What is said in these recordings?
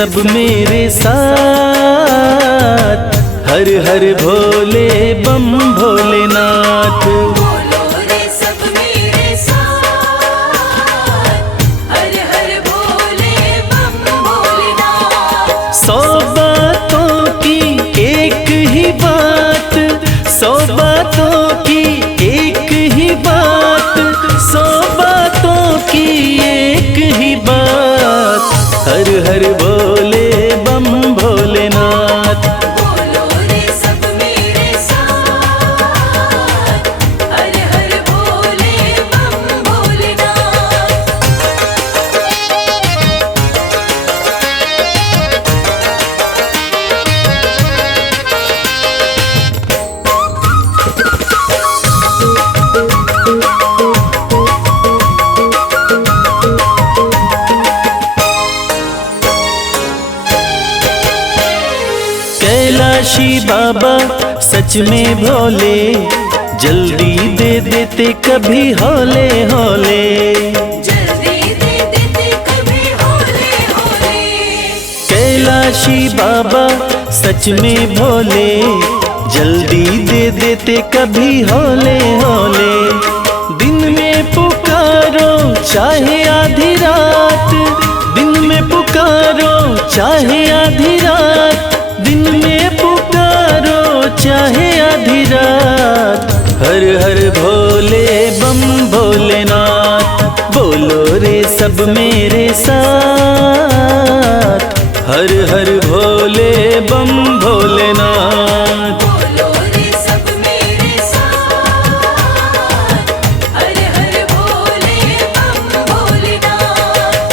सब मेरे साथ, हर हर भोले बम भोलेनाथ। बोलो रे सब मेरे साथ, हर हर भोले बम भोलेनाथ। 100 बातों की एक ही बात, 100 बातों की एक ही बात, 100 बातों की एक ही बात, हर हर भोले बम भोलेनाथ। बोलो रे सब मेरे साथ, हर हर भोले बम भोलेनाथ। कैलाशी बाबा सच में भोले, जल्दी दे देते कभी हौले हौले। जल्दी दे देते कभी होले होले। कैलाशी बाबा सच में भोले, जल्दी दे देते कभी हौले हौले। दिन में पुकारो चाहे आधी रात, दिन में पुकारो चाहे आधी रात, दिन में पुकारो चाहे आधी रात, हर हर भोले बम भोलेनाथ। बोलो रे सब मेरे साथ, हर हर भोले बम भोलेनाथ। बोलो रे सब मेरे साथ, हर हर भोले बम भोलेनाथ।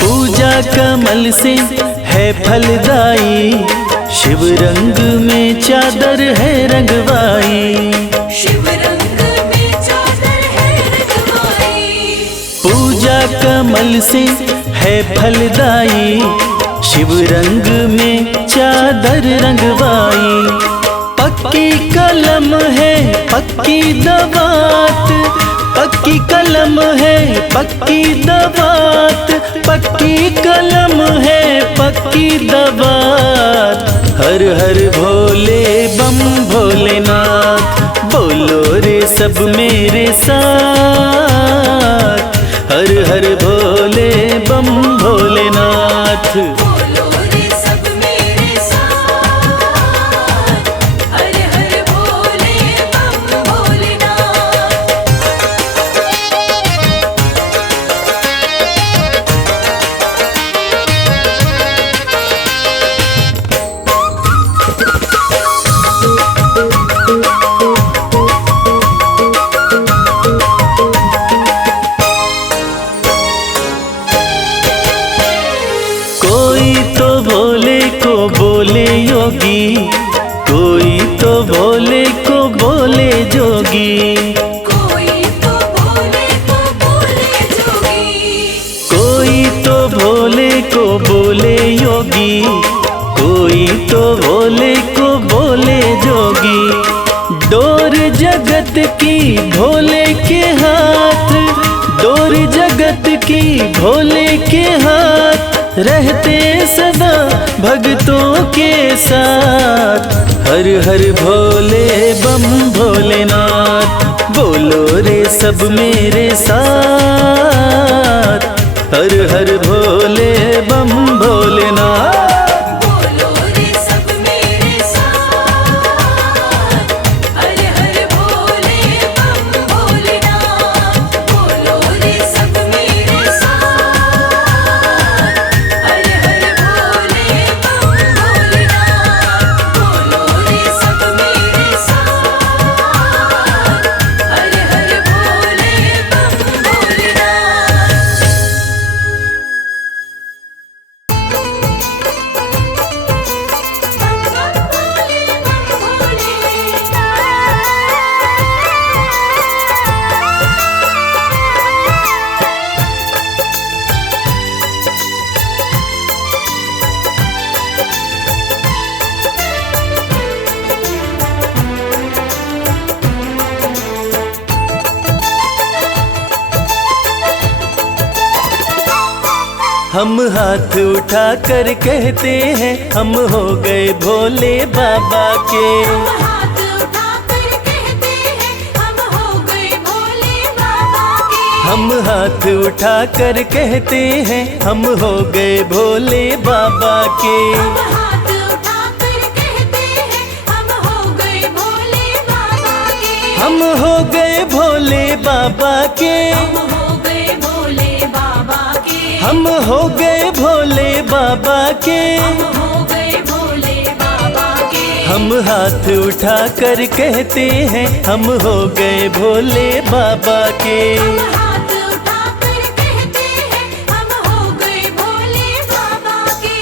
पूजा कमल से है फलदाई, शिव रंग में चादर है रंगवाई। शिव रंग में चादर है रंगवाई। पूजा कमल से है फलदाई, शिव रंग में चादर रंगवाई। पक्की कलम है पक्की दवात, पक्की कलम है पक्की दवात, पक्की कलम है पक्की दवात, हर हर भोले बम भोलेनाथ। बोलो रे सब मेरे साथ, हर हर भोले बम भोलेनाथ। बोलो रे सब मेरे साथ, हर हर भोले बम भोलेनाथ। कोई तो भोले को बोले योगी, कोई तो भोले को बोले जोगी। कोई तो भोले को बोले जोगी। कोई तो भोले को बोले योगी, कोई तो भोले को बोले जोगी। डोर जगत की भोले के हाथ, डोर जगत की भोले के हाथ, रहते सदा भक्तों के साथ, हर हर भोले बम भोलेनाथ। बोलो रे सब मेरे साथ, हर हर भोले बम भोलेनाथ। हम हाथ उठा कर कहते हैं हम हो गए भोले बाबा के। हम हाथ उठा कर कहते हैं हम हो गए भोले बाबा के। हम हाथ उठा कर कहते हैं हम हो गए भोले बाबा के। हम हाथ उठा कर कहते हैं हम हो गए भोले बाबा के। हम हो गए भोले बाबा के। हम हो गए भोले बाबा के। हम हो गए भोले बाबा के। हम हो गए भोले बाबा के। हम हाथ उठा कर कहते हैं हम हो गए भोले बाबा के। हम हाथ उठा कर कहते हैं हम हो गए भोले बाबा के।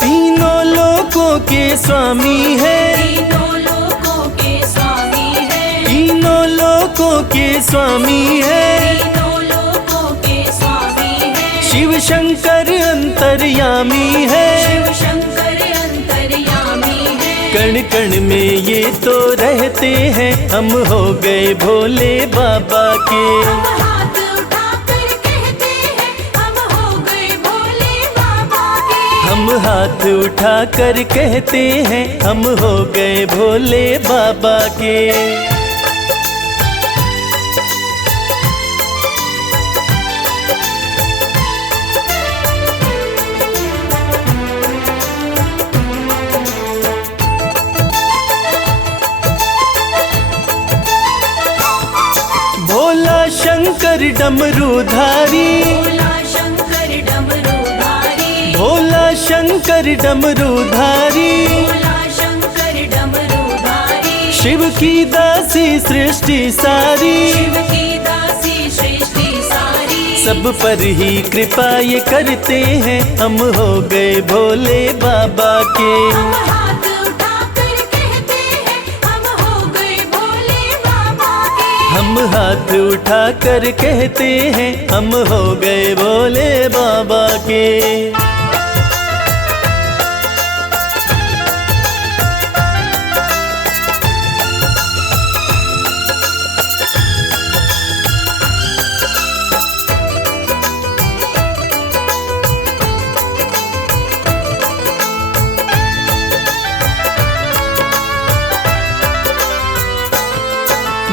तीनों लोकों के स्वामी है। तीनों लोकों के स्वामी है। तीनों लोकों के स्वामी है। तीनों लोकों के स्वामी है। शिव शंकर अंतर्यामी है। शिव शंकर अंतर्यामी है। कण कण में ये तो रहते हैं हम हो गए भोले बाबा के। हम हाथ उठा कर कहते हैं हम हो गए भोले बाबा के। हम हाथ उठा कर कहते हैं हम हो गए भोले बाबा के। भोला शंकर डमरूधारी। भोला शंकर डमरूधारी। भोला शंकर डमरूधारी। भोला शंकर डमरूधारी। शिव की दासी सृष्टि सारी। शिव की दासी सृष्टि सारी। सब पर ही कृपा ये करते हैं हम हो गए भोले बाबा के। हम हाथ उठा कर कहते हैं हम हो गए भोले बाबा के। हम हाथ उठा कर कहते हैं हम हो गए भोले बाबा के।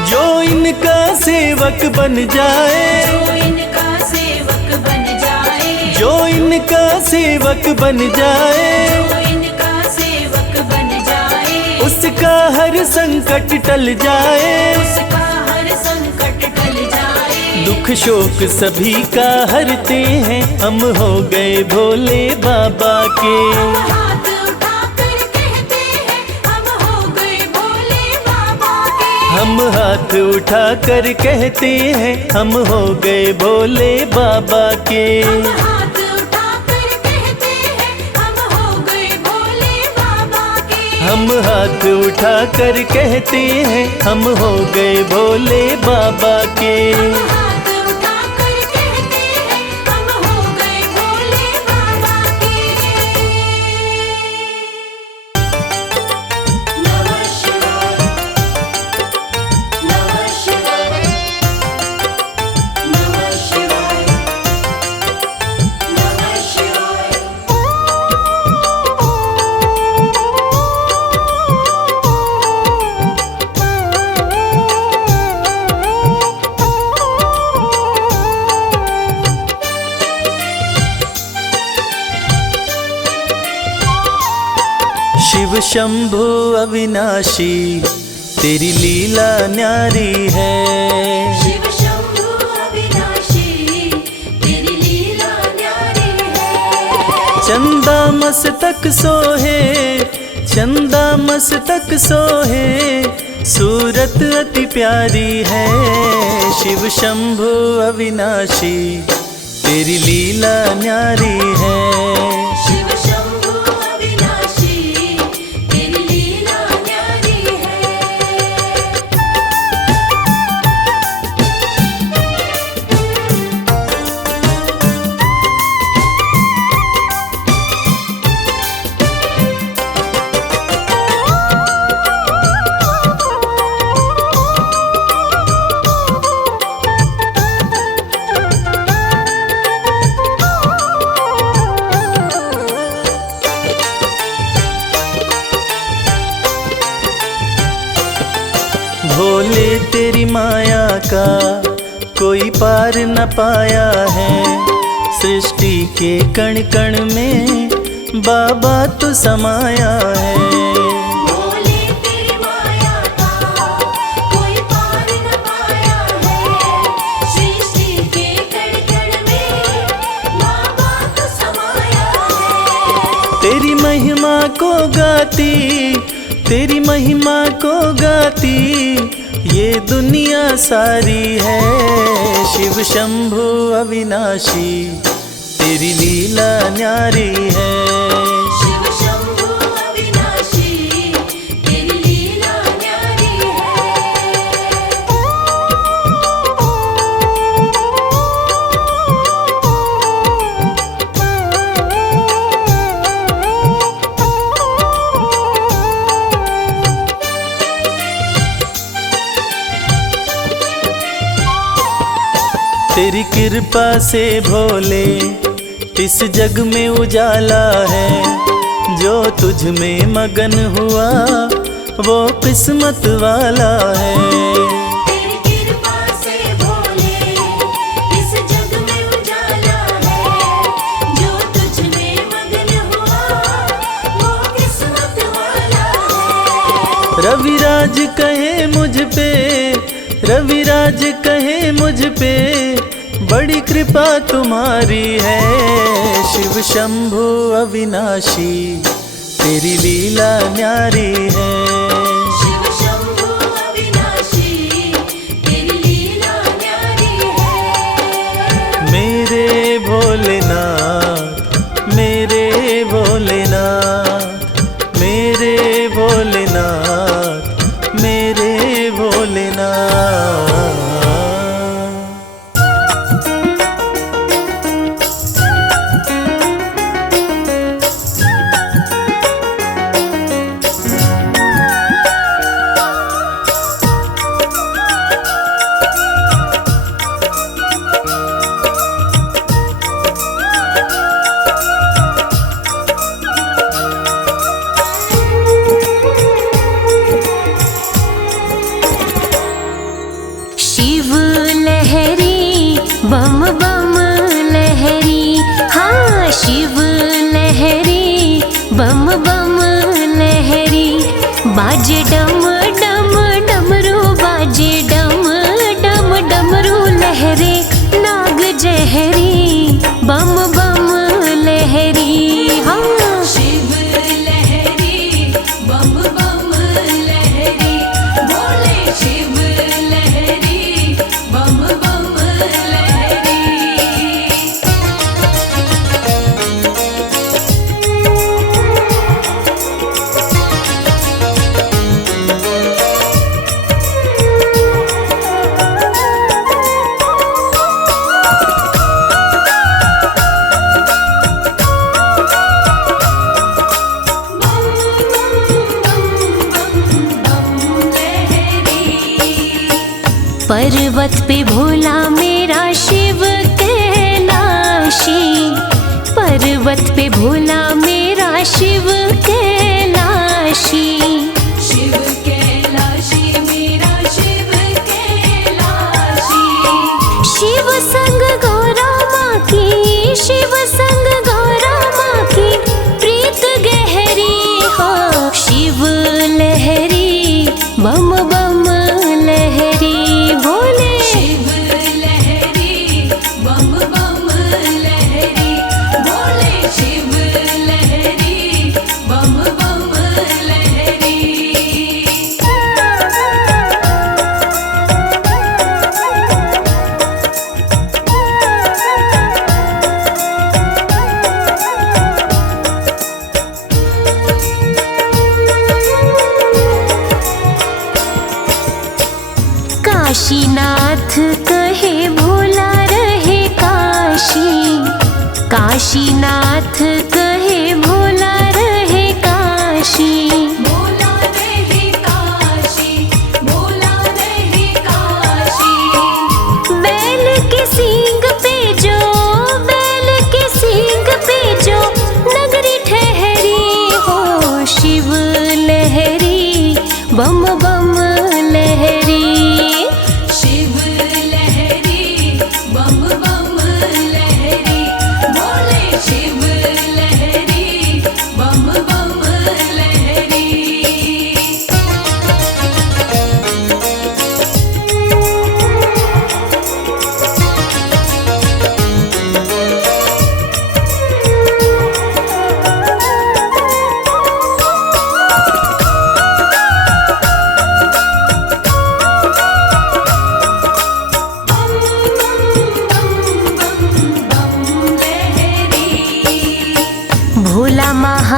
जो इनका सेवक बन जाए। जो इनका सेवक बन जाए। जो इनका सेवक बन जाए। जो इनका सेवक बन जाए। उसका हर संकट टल जाए। उसका हर संकट टल जाए। दुख शोक सभी का हरते हैं हम हो गए भोले बाबा के। हम हाथ उठा कर कहते हैं हम हो गए भोले बाबा के। हम हाथ उठा कर कहते हैं हम हो गए भोले बाबा के। हम हाथ उठा कर कहते हैं हम हो गए भोले बाबा के। हम हाथ उठा कर कहते हैं हम हो गए भोले बाबा के। हम हाथ उठा कर कहते हैं हम हो गए भोले बाबा के। नमः शिवाय। नमः शिवाय। नमः शिवाय। नमः शिवाय। शिव शंभु अविनाशी तेरी लीला न्यारी है। शिव शंभु अविनाशी तेरी लीला न्यारी है। चंदा मस्तक सोहे। चंदा मस्तक सोहे। सूरत अति प्यारी है। शिव शंभु अविनाशी तेरी लीला न्यारी है। शिव शंभु अविनाशी तेरी लीला न्यारी है। तेरी माया का कोई पार न पाया है। सृष्टि के कण कण में बाबा तू समाया है। बोले तेरी माया का कोई पार न पाया है। सृष्टि के कण कण में बाबा तू समाया है। तेरी महिमा को गाती, तेरी महिमा को गाती ये दुनिया सारी है। शिव शंभु अविनाशी तेरी लीला न्यारी है। शिव शंभु अविनाशी तेरी लीला न्यारी तेरी कृपा से भोले इस जग में उजाला है। जो तुझ में मगन हुआ वो किस्मत वाला है। तेरी कृपा से भोले इस जग में उजाला है। जो तुझ में मगन हुआ वो किस्मत वाला है। रविराज कहे मुझ पे, रविराज कहे मुझ पे बड़ी कृपा तुम्हारी है। शिव शंभु अविनाशी तेरी लीला न्यारी है। शिव शंभु अविनाशी तेरी लीला न्यारी है। मेरे भोलेनाथ, मेरे भोलेनाथ, मेरे भोलेनाथ, मेरे भोलेनाथ। बम बम लहरी, हाँ शिव लहरी बम बम लहरी। बाजे डम डम डमरू, बाजे डम डम डमरू लहरे नाग जहरी बम बम लहरी। हाँ शिव लहरी बम बम लहरी। बोले शिव लहरी बम बम लहरी। पर्वत पे भोला मेरा शिव कैलाशी, पर्वत पे भोला मेरा शिव कैलाशी। शिव कैलाशी मेरा शिव कैलाशी। शिव संग गौरा माँ की, शिव संग गौरा माँ की प्रीत गहरी हो। शिव लहरी बम बम लहरी। बोले शिव लहरी बम बम लहरी। बोले शिव लहरी बम बम लहरी। काशीनाथ कहे भोला रहे काशी, काशीनाथ कहे भोला रहे काशी। भोला रहे काशी, भोला रहे काशी। बैल के सींग पे जो, बैल के सींग पे जो नगरी ठहरी हो। शिव लहरी बम बम लहरी।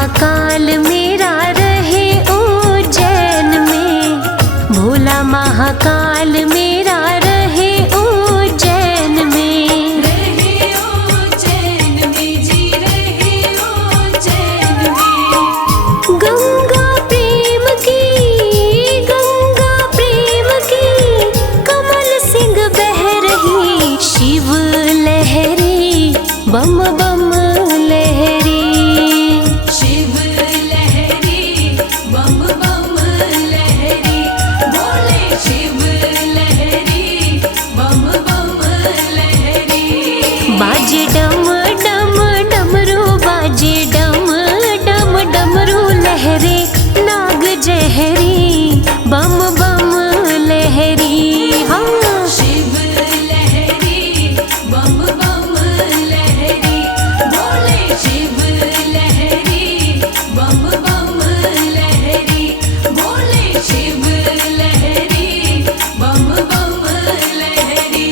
महाकाल मेरा रहे उज्जैन में, भोला महाकाल मेरा रहे उज्जैन में। रहे उज्जैन में जी, रहे उज्जैन में। गंगा प्रेम की कमल सिंह बह रही, शिव लहरी बम बम लहरी। शिव लहरी बम बम लहरी, बोले शिव लहरी बम बम लहरी। बाजे डम डम डमरू, बाजे डम डम डमरू लहरे, नाग जहरी बम बम लहरी। हाँ शिव लहरी बम बम लहरी, बोले शिव लहरी बम बम लहरी, बोले शिव लहरी बम बम लहरी।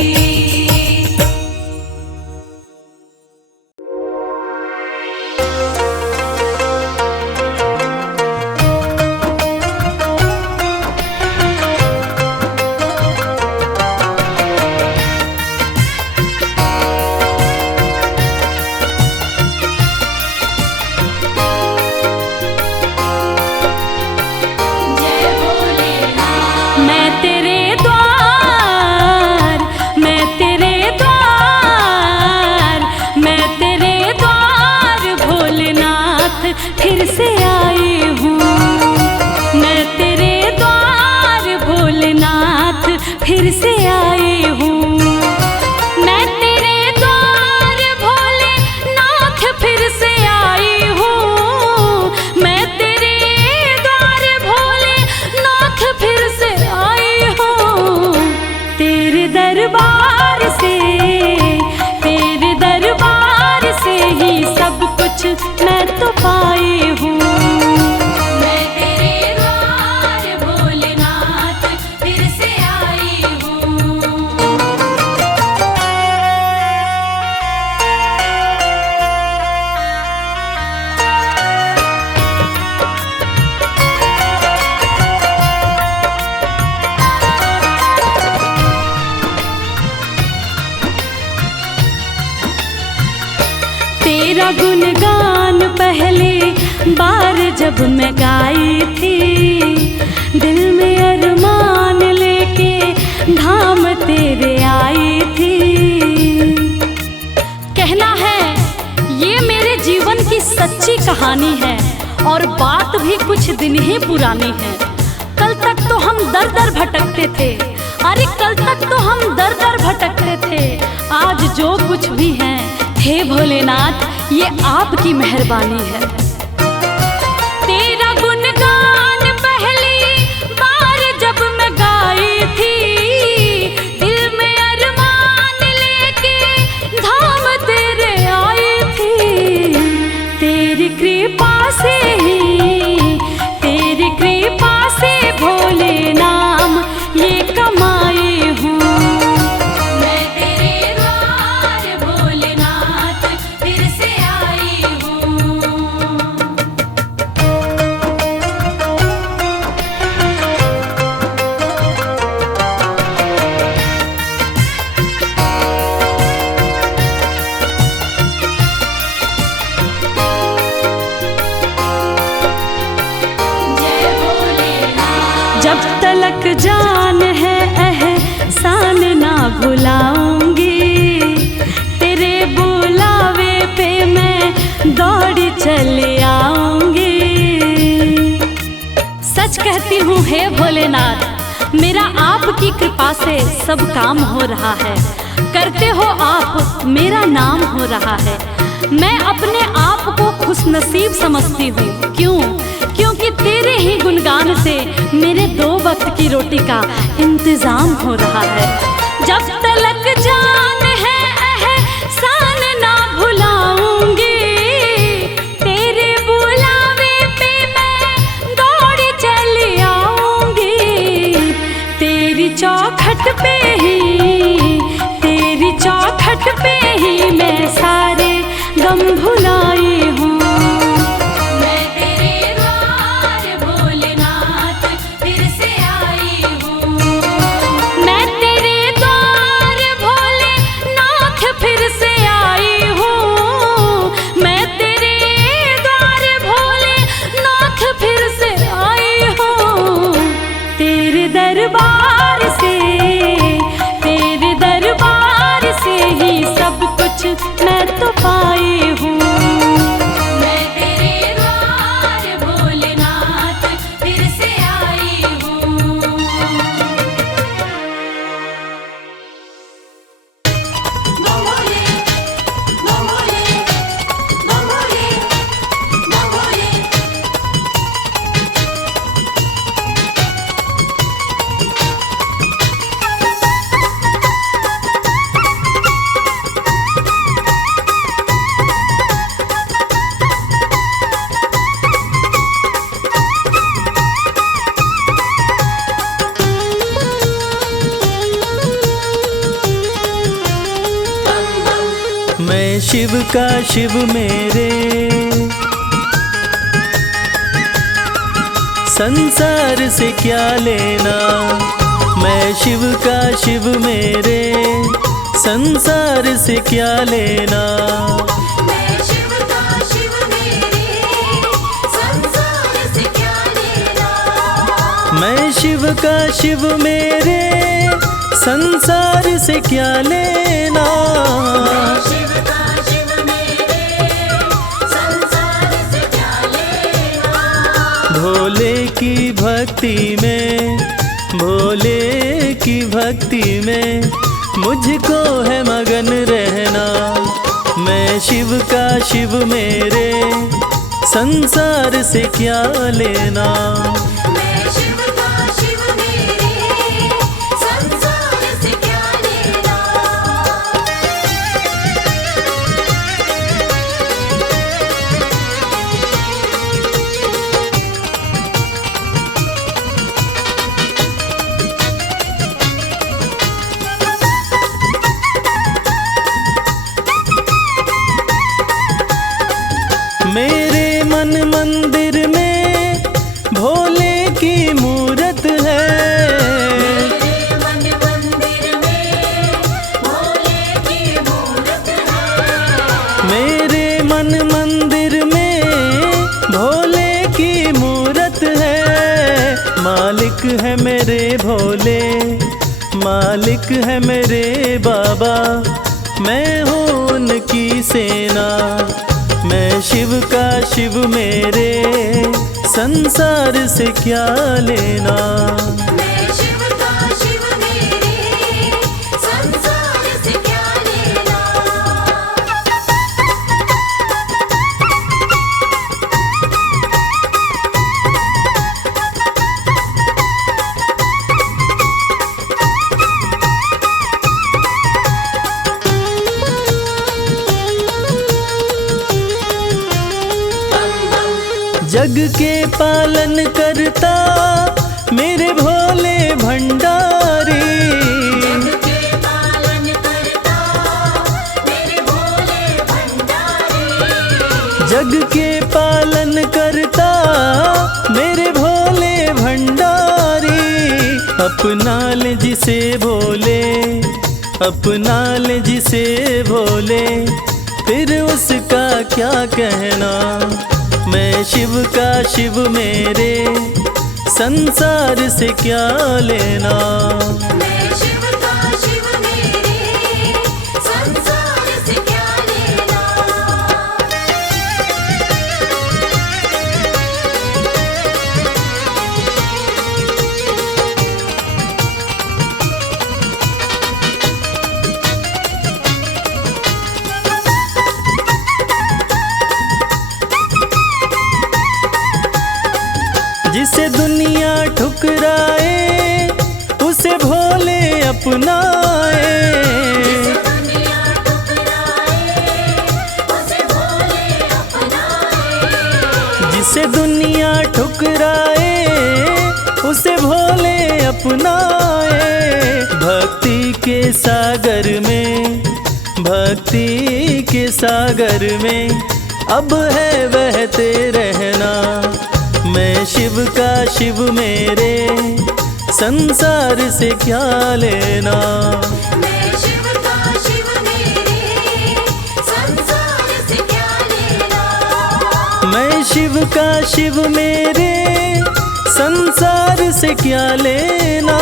जय भोलेनाथ। मैं तेरे द्वार, मैं तेरे द्वार, मैं तेरे द्वार भोलेनाथ फिर से आई हूँ। मैं तेरे द्वार भोलेनाथ फिर से आई हूँ। मैं तेरे द्वार भोलेनाथ फिर से आई हूँ। मैं तेरे द्वार भोलेनाथ फिर से आई हूँ। तेरे दरबार से ही सब कुछ मैं तो पाई हूँ। मैं तेरे द्वार भोलेनाथ फिर से आई हूँ। तेरा गुणगान पहले बार जब मैं गाई थी, दिल में अरमान लेके धाम तेरे आई थी। कहना है ये मेरे जीवन की सच्ची कहानी है, और बात भी कुछ दिन ही पुरानी है। कल तक तो हम दर दर भटकते थे, अरे कल तक तो हम दर दर भटकते थे। आज जो कुछ भी है हे भोलेनाथ, ये आपकी मेहरबानी है। तेरा गुणगान पहली बार जब मैं गाई थी, दिल में अरमान लेके धाम तेरे आई थी। तेरी कृपा से ही, तेरी कृपा से भोले नाम ये कमाई हूँ। मैं तेरे द्वार भोलेनाथ फिर से आई हूँ। जय भोलेनाथ। जब तलक जान है एहसान ना भुलाऊंगी, तेरे बुलावे पे मैं दौड़ी चले आऊंगी। सच कहती हूँ हे भोलेनाथ, मेरा आपकी कृपा से सब काम हो रहा है। करते हो आप, मेरा नाम हो रहा है। मैं अपने आप को खुशनसीब समझती हूँ। क्यों? क्योंकि तेरे ही गुणगान से मेरे 2 वक्त की रोटी का इंतजाम हो रहा है। जब तलक जान है एहसान ना भुलाऊंगी, तेरे बुलावे पे मैं दौड़ी चली आऊंगी। तेरी चौखट पे ही, तेरी चौखट पे ही मैं सारे गम भुलाई हूँ। मैं मैं शिव का शिव मेरे, संसार से क्या लेना। मैं शिव का शिव मेरे, संसार से क्या लेना। मैं शिव का शिव मेरे, संसार से क्या लेना। मैं शिव का शिव मेरे, संसार से क्या लेना। मैं शिव का शिव मेरे, संसार से क्या लेना। भोले की भक्ति में, भोले की भक्ति में मुझको है मगन रहना। मैं शिव का शिव मेरे, संसार से क्या लेना। मैं शिव का शिव मेरे, संसार से क्या लेना। मेरे मन मंदिर में भोले की मूरत है। मेरे मन मंदिर में भोले की मूरत है। मेरे मन मंदिर में भोले की मूरत है। मालिक है मेरे भोले, मालिक है मेरे बाबा, मैं हूँ उनकी सेना। मैं शिव का शिव मेरे, संसार से क्या लेना। मैं शिव का शिव मेरे, संसार से क्या लेना। जग के पालन करता मेरे भोले भंडारी। जग के पालन करता मेरे भोले भंडारी। जग के पालन करता मेरे भोले भंडारी। अपना ले जिसे भोले, अपना ले जिसे भोले, फिर उसका क्या कहना। मैं शिव का शिव मेरे, संसार से क्या लेना। मैं शिव का शिव मेरे, संसार से क्या लेना। जिसे दुनिया ठुकराए उसे भोले अपनाए। दुनिया ठुकराए उसे भोले अपनाए। जिसे दुनिया ठुकराए उसे भोले अपनाए। भक्ति के सागर में, भक्ति के सागर में अब है बहते रहना। मैं शिव का शिव मेरे, संसार से क्या लेना। मैं शिव का शिव मेरे, संसार से क्या लेना। मैं शिव का शिव मेरे, संसार से क्या लेना।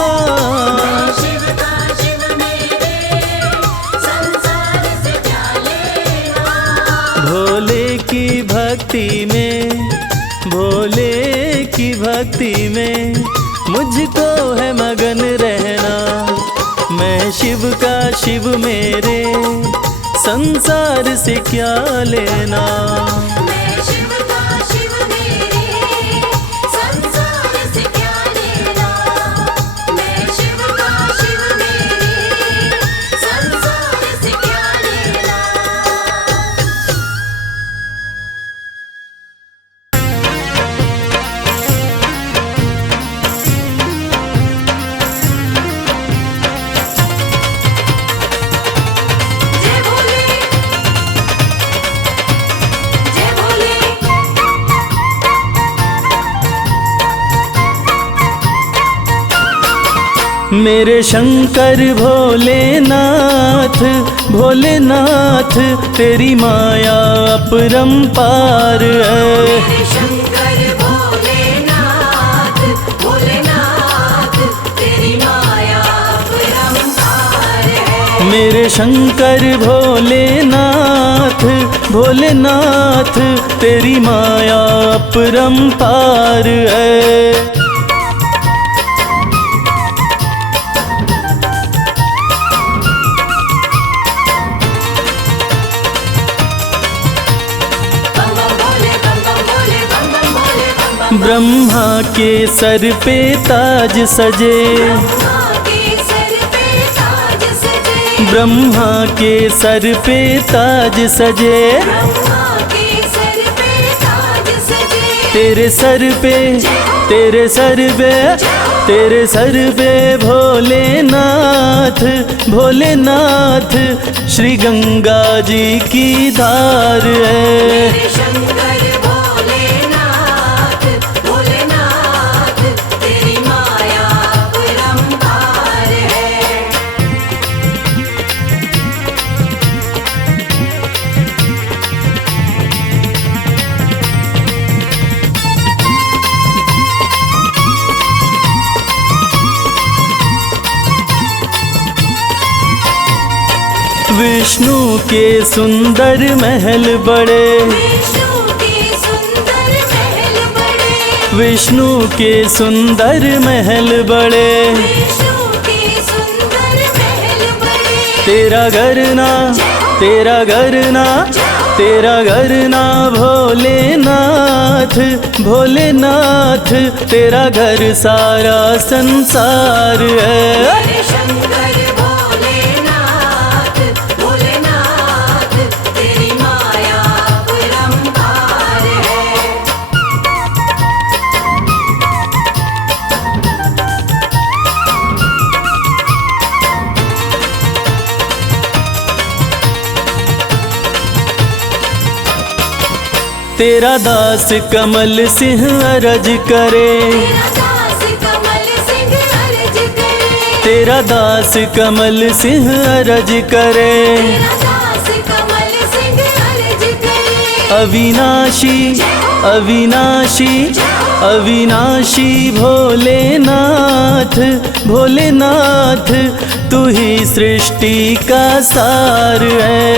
मैं शिव का शिव मेरे, संसार से क्या लेना। भोले की भक्ति में, भोले की भक्ति में मुझको है मगन रहना। मैं शिव का शिव मेरे, संसार से क्या लेना। मैं शिव का शिव मेरे, संसार से क्या लेना। मैं शिव का शिव मेरे, संसार से क्या लेना। जय भोले मेरे शंकर भोलेनाथ, भोलेनाथ तेरी माया अपरंपार है। मेरे शंकर भोलेनाथ, भोलेनाथ तेरी माया अपरंपार है। मेरे शंकर भोलेनाथ, भोलेनाथ तेरी माया अपरंपार है। ब्रह्मा के सर पे ताज सजे, ब्रह्मा के सर पे ताज सजे, तेरे सर पे, तेरे सर पे, तेरे सर पे भोलेनाथ, भोलेनाथ श्री गंगा जी की धार है। विष्णु के सुंदर महल बड़े, विष्णु के सुंदर महल बड़े, तेरा घर ना, तेरा घर ना, तेरा घर ना भोलेनाथ, भोलेनाथ तेरा घर सारा संसार है। तेरा दास कमल सिंह अरज करे, तेरा दास कमल सिंह अरज करे, अविनाशी, अविनाशी, अविनाशी भोलेनाथ, भोलेनाथ तू ही सृष्टि का सार है।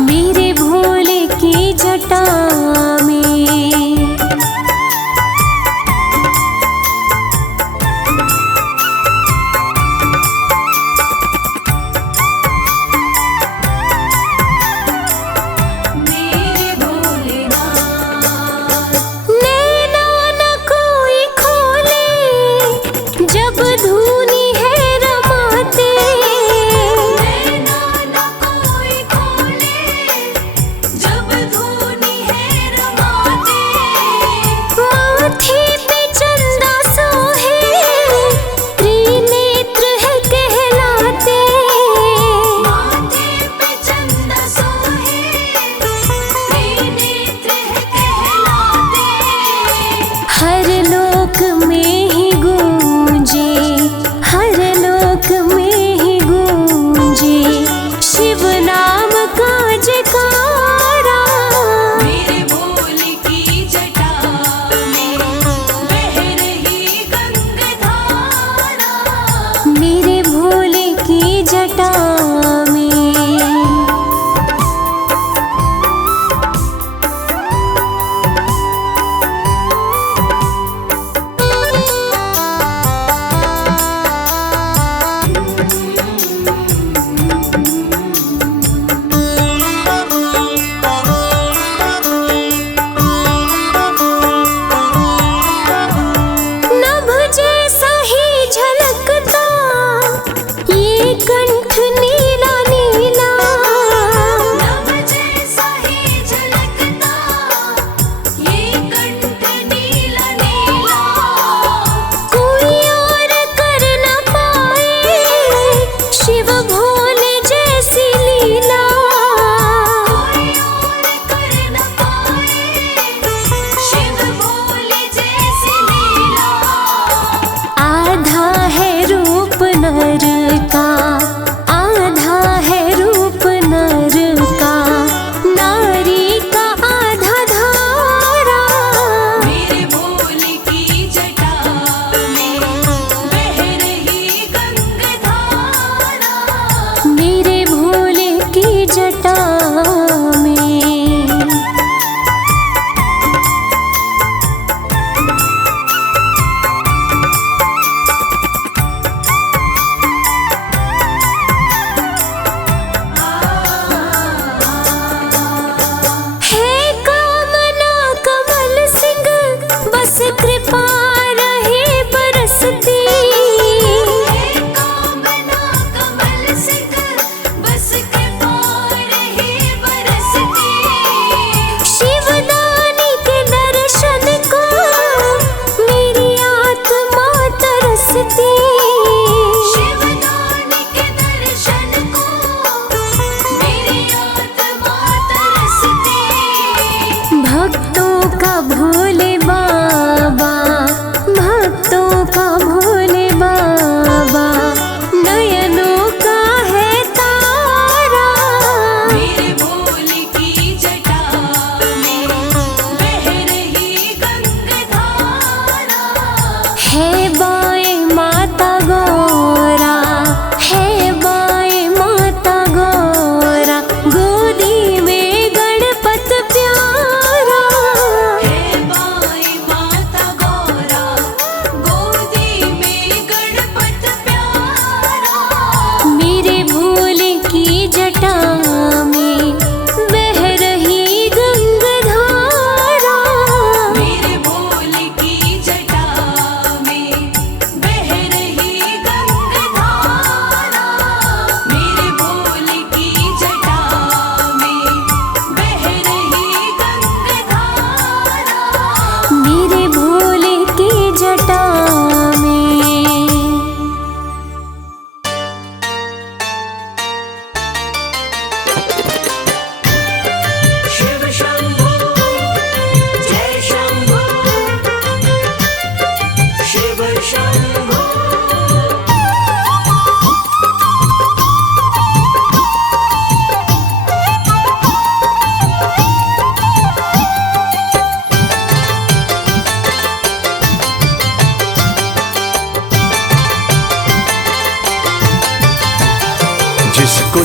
मेरे भोले की जटा में। मेरे भोलेनाथ नैना न कोई खोले जब धुनी है रमाते। नैना न कोई खोले जब धुनी है रमाते।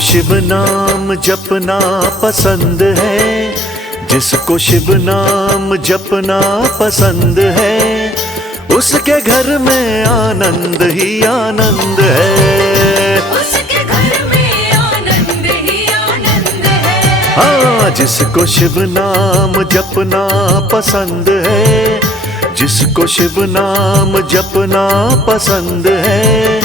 शिव नाम जपना पसंद है, जिसको शिव नाम जपना पसंद है, उसके घर में आनंद ही आनंद है। उसके घर में आनंद ही आनंद है। हाँ, जिसको शिव नाम जपना पसंद है, जिसको शिव नाम जपना पसंद है,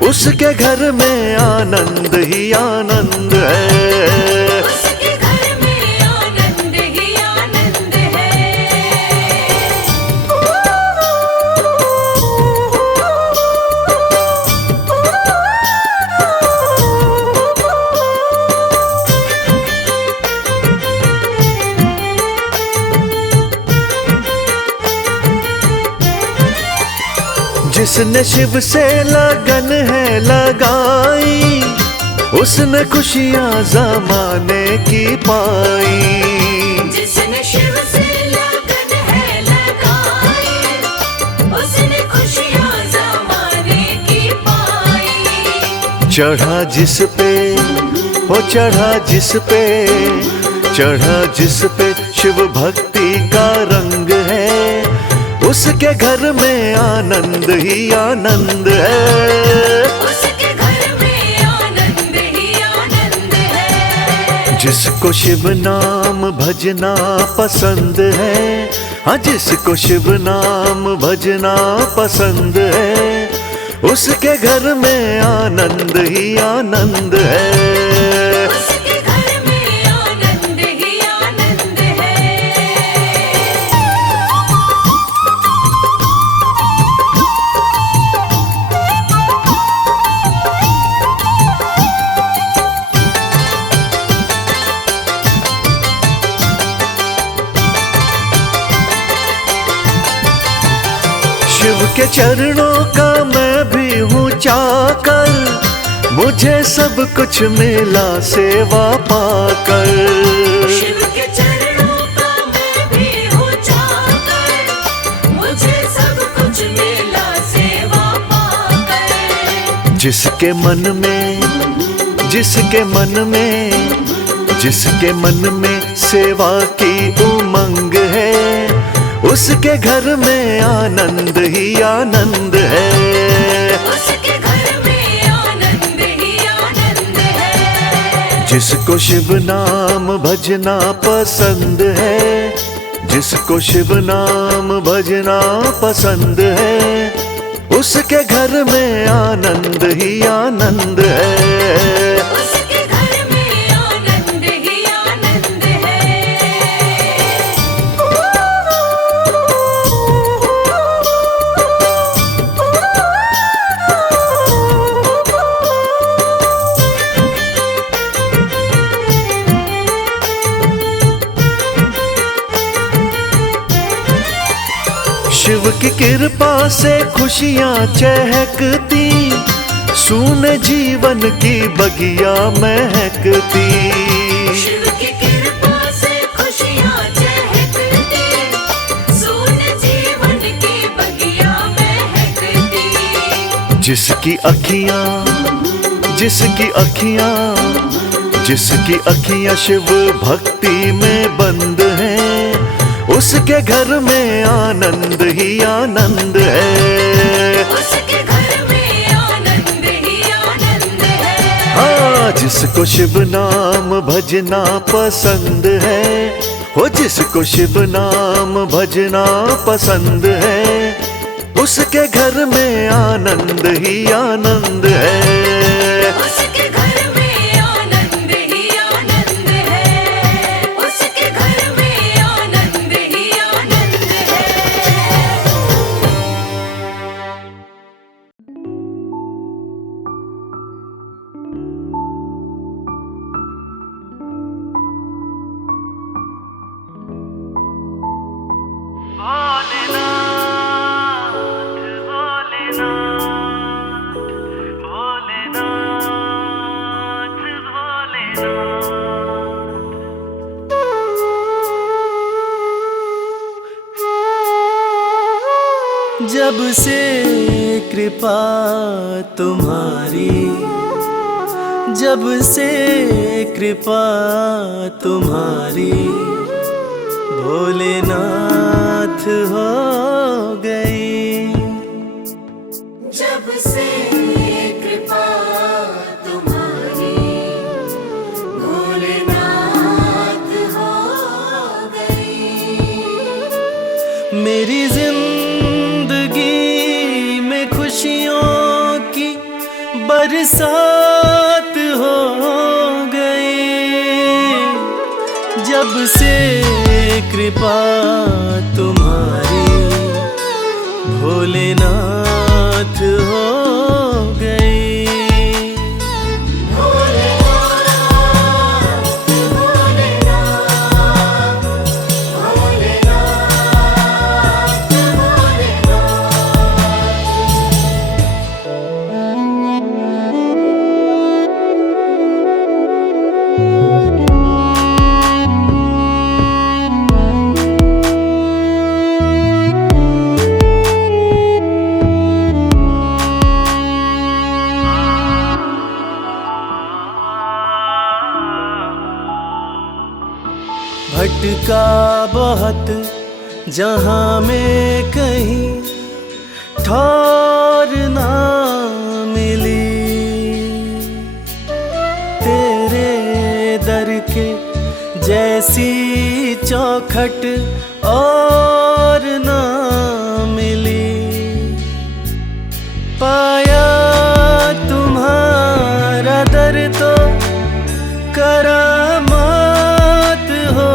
उसके घर में आनंद ही आनंद है। उसके घर में आनंद ही आनंद जिसने शिव से लगन है लगाई, उसने खुशियाँ ज़माने की पाई। जिसने शिव से लगन है लगाई, उसने खुशियाँ ज़माने की पाई। चढ़ा जिस पे, वो चढ़ा जिस पे, चढ़ा जिस पे शिव भक्ति का रंग है, उसके घर में आनंद ही आनंद है। उसके घर में आनंद ही आनंद है। जिसको शिव नाम भजना पसंद है, हाँ जिसको शिव नाम भजना पसंद है, उसके घर में आनंद ही आनंद है। उसके घर में आनंद ही आनंद है। शिव के चरणों का मैं भी हूँ चाकर, मुझे सब कुछ मिला सेवा पाकर। शिव के चरणों का मैं भी हूँ चाकर, मुझे सब कुछ मिला सेवा पाकर। जिसके मन में, जिसके मन में, जिसके मन में सेवा की उमंग है, उसके घर में आनंद ही आनंद है। उसके घर में आनंद ही आनंद है। जिसको शिव नाम भजना पसंद है, जिसको शिव नाम भजना पसंद है, उसके घर में आनंद ही आनंद है। उसके घर में आनंद ही आनंद है। शिव की कृपा से खुशियाँ चहकती, सूने जीवन की बगिया महकती। शिव की कृपा से खुशियाँ चहकती, सूने जीवन की बगिया महकती। जिसकी अखियाँ, जिसकी अखियाँ, जिसकी अखियाँ शिव भक्ति में बंद हैं, उसके घर में आनंद ही आनंद है। उसके घर में आनंद ही आनंद है। हाँ, जिसको शिव नाम भजना पसंद है, हो जिसको शिव नाम भजना पसंद है, उसके घर में आनंद ही आनंद है। उसके घर में आनंद ही आनंद है। उसके घर में आनंद ही आनंद है। जब से कृपा तुम्हारी जब से कृपा तुम्हारी भोलेनाथ हो गई। जब से कृपा तुम्हारी भोलेनाथ हो गई। मेरी जिंदगी में खुशियों की बरसात हो गई। जब से कृपा तुम्हारी भोलेनाथ हो गई। भटका बहुत जहां में कहीं ठौर ना मिली। तेरे दर के जैसी चौखट और ना मिली। पाया तुम्हारा दर तो करामात हो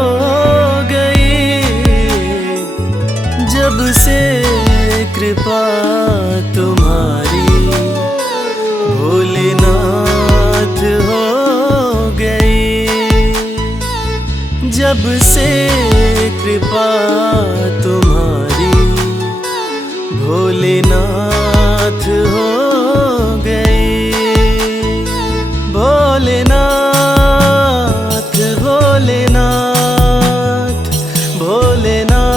गई। जब से कृपा तुम्हारी भोलेनाथ हो गई। जब से कृपा तुम्हारी भोलेनाथ हो गई। भोलेनाथ भोलेनाथ भोलेनाथ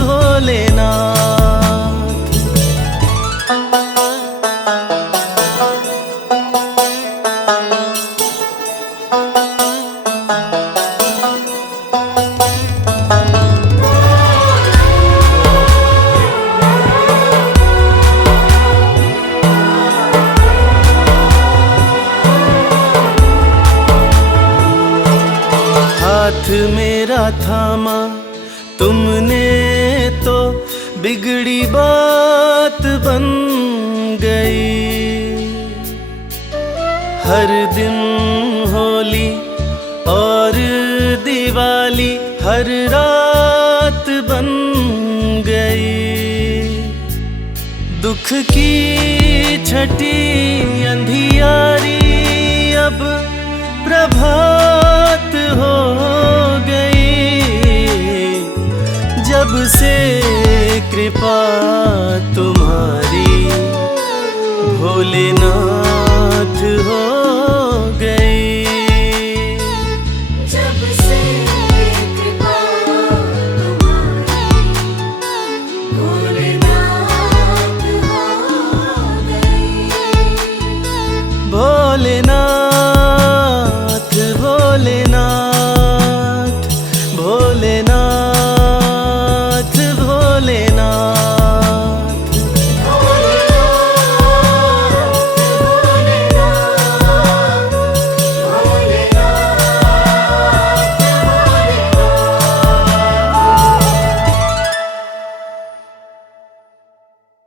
भोलेनाथ। हाथ मेरा थामा तुमने तो बिगड़ी बात बन गई। हर दिन होली और दिवाली हर रात बन गई। दुख की छठी अंधियारी अब प्रभात